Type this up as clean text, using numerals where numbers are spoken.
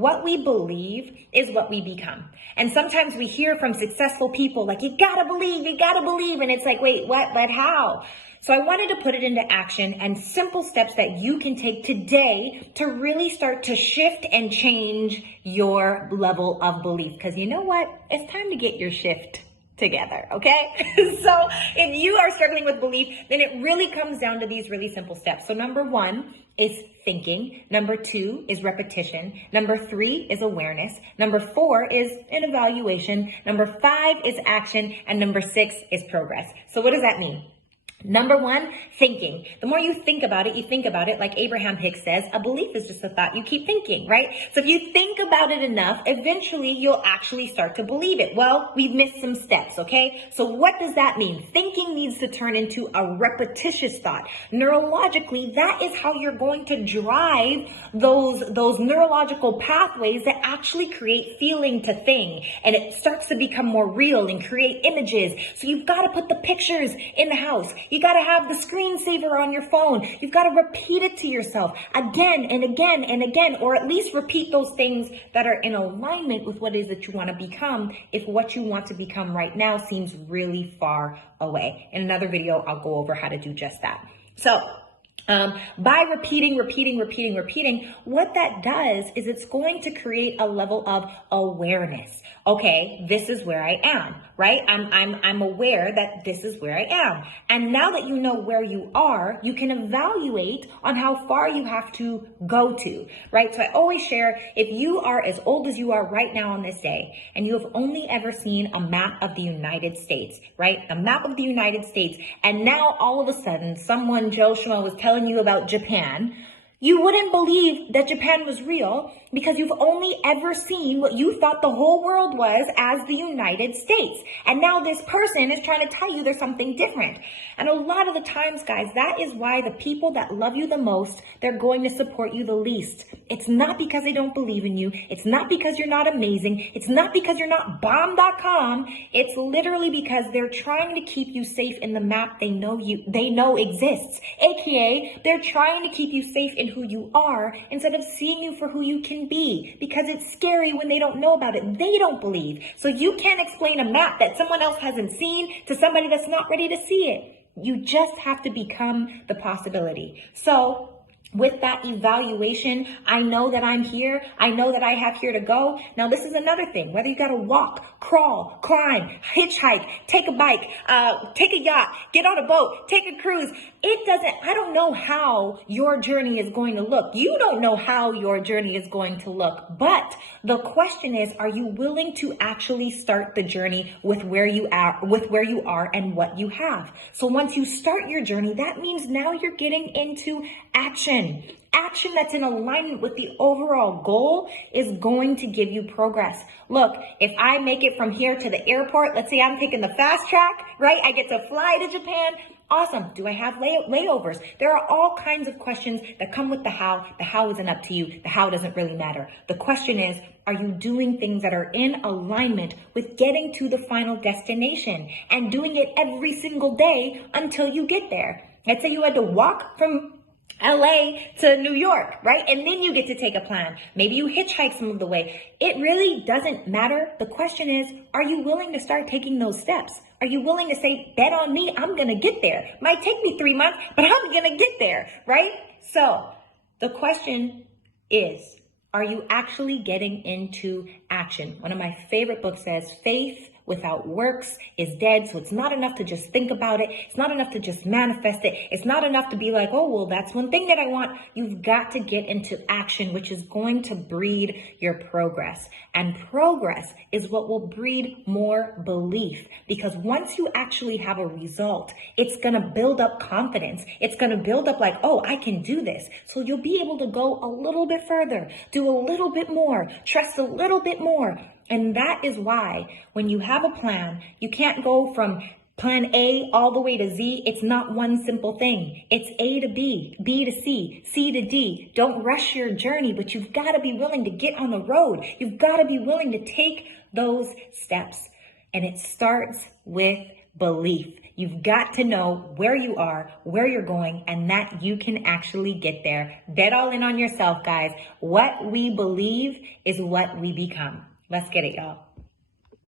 what we believe is what we become. And sometimes we hear from successful people like, you gotta believe. And it's like, wait, what, but how? So I wanted to put it into action and simple steps that you can take today to really start to shift and change your level of belief. Because you know what? It's time to get your shift together, okay? So if you are struggling with belief, then it really comes down to these really simple steps. So number 1 is thinking. Number 2 is repetition. Number 3 is awareness. Number 4 is an evaluation. Number 5 is action. And number 6 is progress. So what does that mean? Number 1, thinking. The more you think about it, like Abraham Hicks says, a belief is just a thought you keep thinking, right? So if you think about it enough, eventually you'll actually start to believe it. Well, we've missed some steps, okay? So what does that mean? Thinking needs to turn into a repetitious thought. Neurologically, that is how you're going to drive those neurological pathways that actually create feeling to thing. And it starts to become more real and create images. So you've got to put the pictures in the house. You got to have the screensaver on your phone. You've got to repeat it to yourself again and again and again, or at least repeat those things that are in alignment with what it is that you want to become if what you want to become right now seems really far away. In another video, I'll go over how to do just that. So by repeating, what that does is it's going to create a level of awareness. Okay, this is where I am, right? I'm aware that this is where I am. And now that you know where you are, you can evaluate on how far you have to go to, right? So I always share, if you are as old as you are right now on this day, and you have only ever seen a map of the United States, right? A map of the United States, and now all of a sudden, someone, Joe Schmo, was telling you about Japan, you wouldn't believe that Japan was real because you've only ever seen what you thought the whole world was as the United States. And now this person is trying to tell you there's something different. And a lot of the times, guys, that is why the people that love you the most, they're going to support you the least. It's not because they don't believe in you. It's not because you're not amazing. It's not because you're not bomb.com. It's literally because they're trying to keep you safe in the map they know exists. AKA, they're trying to keep you safe in who you are instead of seeing you for who you can be, because it's scary when they don't know about it. They don't believe. So you can't explain a map that someone else hasn't seen to somebody that's not ready to see it. You just have to become the possibility. So with that evaluation, I know that I'm here. I know that I have here to go. Now, this is another thing. Whether you got to walk, crawl, climb, hitchhike, take a bike, take a yacht, get on a boat, take a cruise. I don't know how your journey is going to look. You don't know how your journey is going to look. But the question is, are you willing to actually start the journey with where you are and what you have? So once you start your journey, that means now you're getting into action. Action that's in alignment with the overall goal is going to give you progress. Look, if I make it from here to the airport, let's say I'm taking the fast track, right? I get to fly to Japan. Awesome. Do I have layovers? There are all kinds of questions that come with the how. The how isn't up to you. The how doesn't really matter. The question is, are you doing things that are in alignment with getting to the final destination and doing it every single day until you get there? Let's say you had to walk from LA to New York, right? And then you get to take a plan. Maybe you hitchhike some of the way. It really doesn't matter. The question is, are you willing to start taking those steps? Are you willing to say, bet on me, I'm going to get there. Might take me 3 months, but I'm going to get there, right? So the question is, are you actually getting into action? One of my favorite books says, faith without works is dead. So it's not enough to just think about it. It's not enough to just manifest it. It's not enough to be like, oh, well, that's one thing that I want. You've got to get into action, which is going to breed your progress. And progress is what will breed more belief, because once you actually have a result, it's going to build up confidence. It's going to build up like, oh, I can do this. So you'll be able to go a little bit further, do a little bit more, trust a little bit more. And that is why when you have a plan, you can't go from plan A all the way to Z. It's not one simple thing. It's A to B, B to C, C to D. Don't rush your journey, but you've got to be willing to get on the road. You've got to be willing to take those steps. And it starts with belief. You've got to know where you are, where you're going, and that you can actually get there. Bet all in on yourself, guys. What we believe is what we become. Let's get it, y'all.